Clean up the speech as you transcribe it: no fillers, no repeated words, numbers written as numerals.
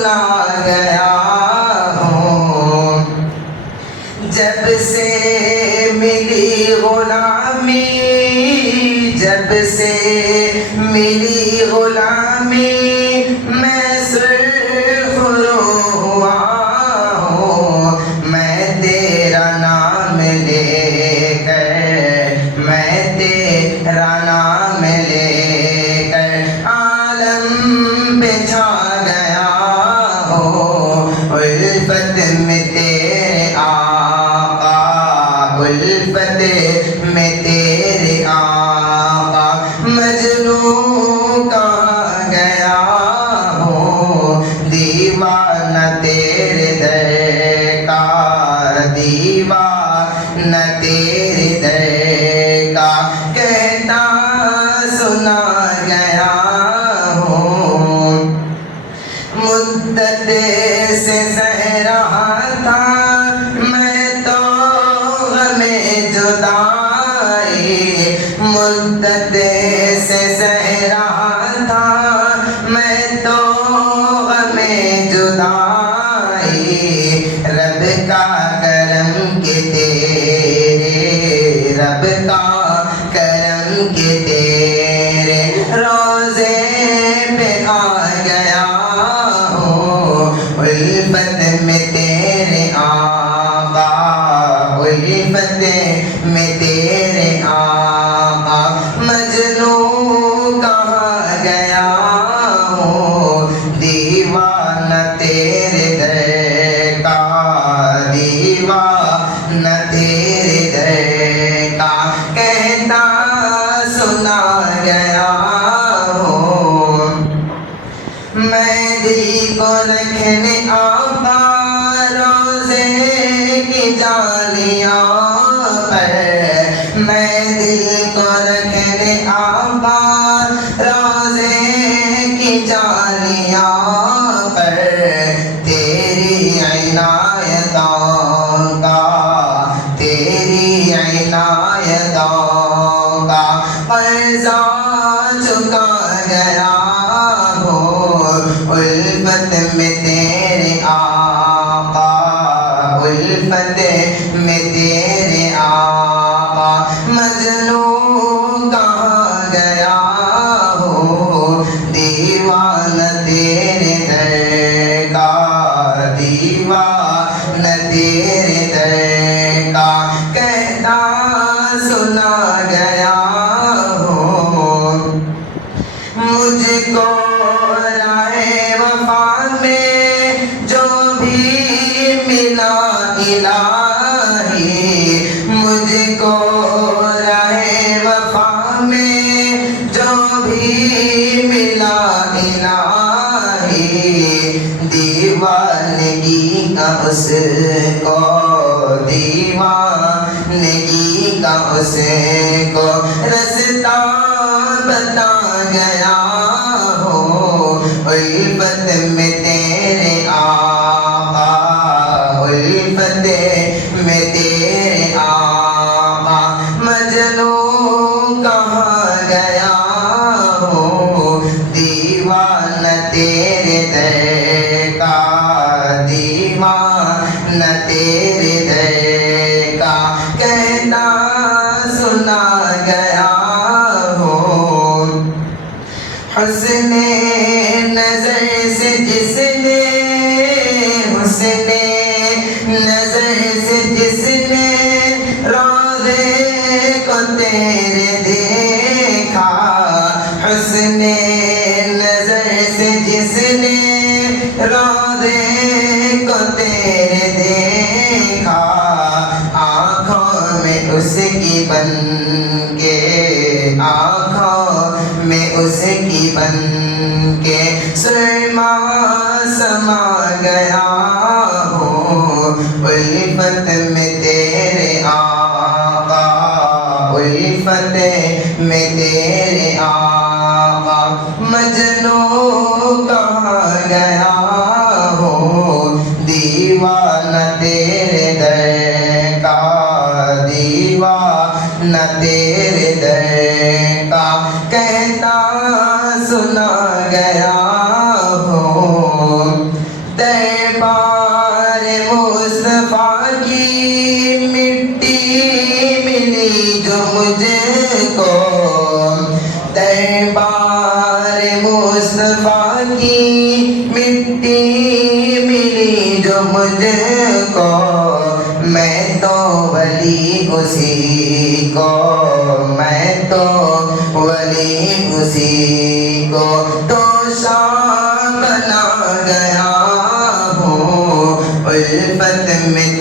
سنا گیا ہوں، جب سے ملی غلامی، جب سے ملی غلامی میں سرخرو ہوا ہوں، میں تیرا نام لے کر، میں تیرا نام لے کر عالم پہ چھا گیا ہوں، الفت میں تیرے آقا، الفت میں تیرے آقا، مجنوں کہاں گیا ہوں، دیوانہ تیرے در کا، دیوانہ تیرے در کا، کہتا سنا گیا ہوں، مدت سے سہ رہا تھا میں تو غم جدائی، مدت سے سہ رہا تھا میں تو غم جدائی، رب کا کرم کے تیرے، رب کا کرم کے تیرے روزے پہ آ گیا ہوں، الفت میں تیرے آقا، الفت میں تیرے آقا، مجنوں کہاں گیا ہوں، دیوانہ تیرے در کا، دیوانہ تیرے در کا، کہتا سنا گیا ہوں، میں دل کو رکھنے آقا روزے کی جالیاں پر، میں دل کو رکھنے آقا روزے کی جالیاں پر، تیری عنایتوں کا، تیری عنایتوں کا قرضہ چکا گیا ہوں، الفت میں تیرے آقا، الفت میں تیرے آقا، مجنوں کہاں گیا ہوں، دیوانہ تیرے در کا، دیوانہ تیرے در کا، کہتا سنا گیا ہوں، مجھ کو راہ وفا میں جو بھی ملا الہی، مجھ کو راہ وفا میں جو بھی ملا الہی، دیوانگی کا اس کو، دیوانگی کا اس کو رستہ بتا گیا ہوں، الفت میں تیرے آقا، الفت میں تیرے آقا، مجنوں کہاں گیا ہوں، دیوانہ تیرے در کا، دیوانہ تیرے در کا، کہتا سنا گیا ہوں، حسن نظر سے جس نے، حسن نظر سے جس نے روضے کو تیرے دیکھا، حسن نظر سے جس نے روضے کو تیرے دیکھا، آنکھوں میں اس کی بن کے، آنکھوں میں اس کی بن کے سرما سما گیا ہوں، الفت میں تیرے آقا، الفت میں تیرے آقا، مجنوں کہاں گیا ہوں، دیوانہ تیرے در کا، دیوانہ تیرے در کا، کہتا سنا گیا ہوں، مٹی ملی جو مجھ کو میں تو ولی اسی کو میں تو ولی اسی کو تو شاہ بنا گیا ہوں الفت میں